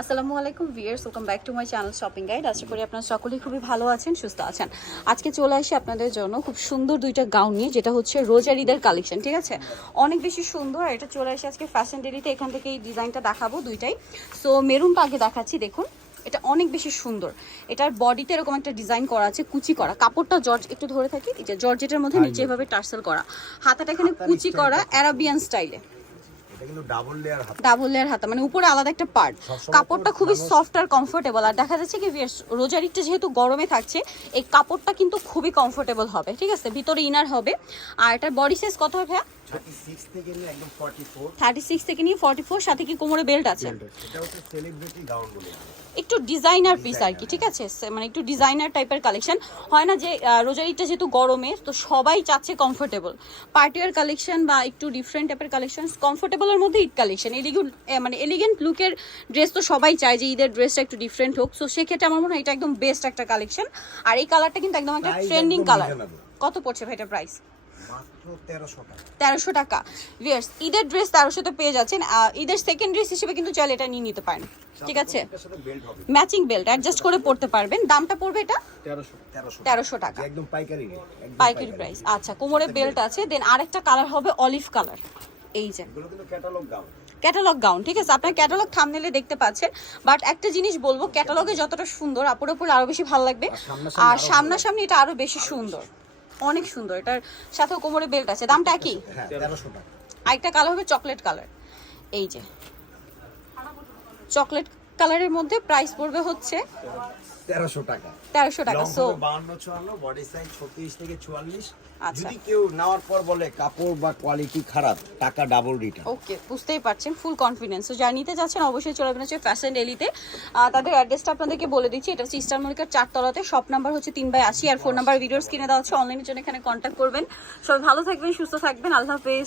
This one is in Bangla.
আসসালামু আলাইকুম viewers welcome back to my channel shopping guide আশা করি আপনারা সকলেই খুবই ভালো আছেন সুস্থ আছেন। আজকে চলে আসি আপনাদের জন্য খুব সুন্দর দুইটা গাউন নিয়ে যেটা হচ্ছে রোজার ঈদের কালেকশন ঠিক আছে? অনেক বেশি সুন্দর আর এটা চলে আসি আজকে ফ্যাশন ডেলিতে এখান থেকে এই ডিজাইনটা দেখাবো দুইটাই। সো মেরুনটা আগে দেখাচ্ছি দেখুন এটা অনেক বেশি সুন্দর। এটার বডিতে এরকম একটা ডিজাইন করা আছে কুচি করা। কাপড়টা জর্জ একটু ধরে থাকি এই যে জর্জেটের মধ্যে নিচে এভাবে টার্সেল করা। হাতাটা এখানে কুচি করা অ্যারাবিয়ান স্টাইলে এটা কিন্তু ডাবল লেয়ার হাত। ডাবল লেয়ার হাতা মানে উপরে আলাদা একটা পার্ট কাপড়টা খুবই সফট আর কমফোর্টেবল আর দেখা যাচ্ছে কি রোজার ঈদটা যেহেতু গরমে থাকছে এই কাপড়টা কিন্তু খুবই কমফোর্টেবল হবে ঠিক আছে? ভিতরে ইনার হবে। আর এটার বডি সাইজ কত হবে থার্টি সিক্স থেকে নিয়ে ফোর থার্টি সিক্স থেকে নিয়ে ফর্টি ফোর সাথে কি কোমরে বেল্ট আছে? একটু ডিজাইনার পিস আর কি ঠিক আছে? সে- মানে একটু ডিজাইনার টাইপের কালেকশন হয় না যে যেহেতু গরমে তো সবাই চাচ্ছে কমফোর্টেবল পার্টিয়ার কালেকশন বা একটু ডিফারেন্ট টাইপের কালেকশন কমফোর্টেবলের মধ্যে ঈদ কালেকশন। এলিগেন্ট মানে এলিগেন্ট লুকের ড্রেস তো সবাই চায় যে ঈদের ড্রেসটা একটু ডিফারেন্ট হোক। সো সেক্ষেত্রে আমার মনে হয় এটা একদম বেস্ট একটা কালেকশন আর এই কালারটা কিন্তু একদম একটা ট্রেন্ডিং কালার কত পড়ছে ভাই এটা প্রাইস তেরোশো টাকা। তেরোশো ভিয়ার্স ঈদের ড্রেস তেরোশোতে পেয়ে যাচ্ছেন। ঈদের সেকেন্ড ড্রেস হিসেবে কিন্তু চাইলে এটা নিয়ে নিতে পারেন। ঠিক আছে? ম্যাচিং বেল্ট অ্যাডজাস্ট করে পড়তে পারবেন। দামটা পড়বে এটা? তেরোশো তেরোশো তেরোশো টাকা। একদম পাইকারি পাইকারি প্রাইস আচ্ছা কোমরে বেল্ট আছে। দেন আরেকটা কালার হবে অলিভ কালার এই যে। ক্যাটালগ গাউন ঠিক আছে? আপনার ক্যাটালগ থামনেলে দেখতে পাচ্ছেন। বাট একটা জিনিস বলব ক্যাটালগে যতটা সুন্দর আপুর উপর আরও বেশি ভালো লাগবে। আর সামনাসামনি এটা আরও বেশি সুন্দর। অনেক সুন্দর। এটার সাথে কোমরে বেল্ট আছে। দামটা কি হ্যাঁ আরেকটা কালার হবে চকলেট কালার এই যে। চকলেট কালারের মধ্যে প্রাইস পড়বে হচ্ছে তেরোশো টাকা। তেরোশো টাকা সো বাউন্ন চুয়ান্ন বডি সাইজ ছত্রিশ থেকে চুয়াল্লিশ। আচ্ছা। যদি কেউ নেওয়ার পর বলে কাপড় বা কোয়ালিটি খারাপ টাকা ডাবল রিটার্ন ওকে বুঝতেই পারছেন ফুল কনফিডেন্স তো যারা নিতে যাচ্ছেন অবশ্যই চলে যাবেন হচ্ছে ফ্যাশন ডেলিতে তাদের অ্যাড্রেসটা আপনাদেরকে বলে দিচ্ছি। এটা হচ্ছে ইস্টার মল্লিকার চারতলাতে শপ নাম্বার হচ্ছে তিন বাই আশি আর ফোন নাম্বার ভিডিওস কিনে দেওয়া হচ্ছে অনলাইনের জন্য এখানে কন্ট্যাক্ট করবেন। সবাই ভালো থাকবেন সুস্থ থাকবেন। আল্লাহ হাফেজ।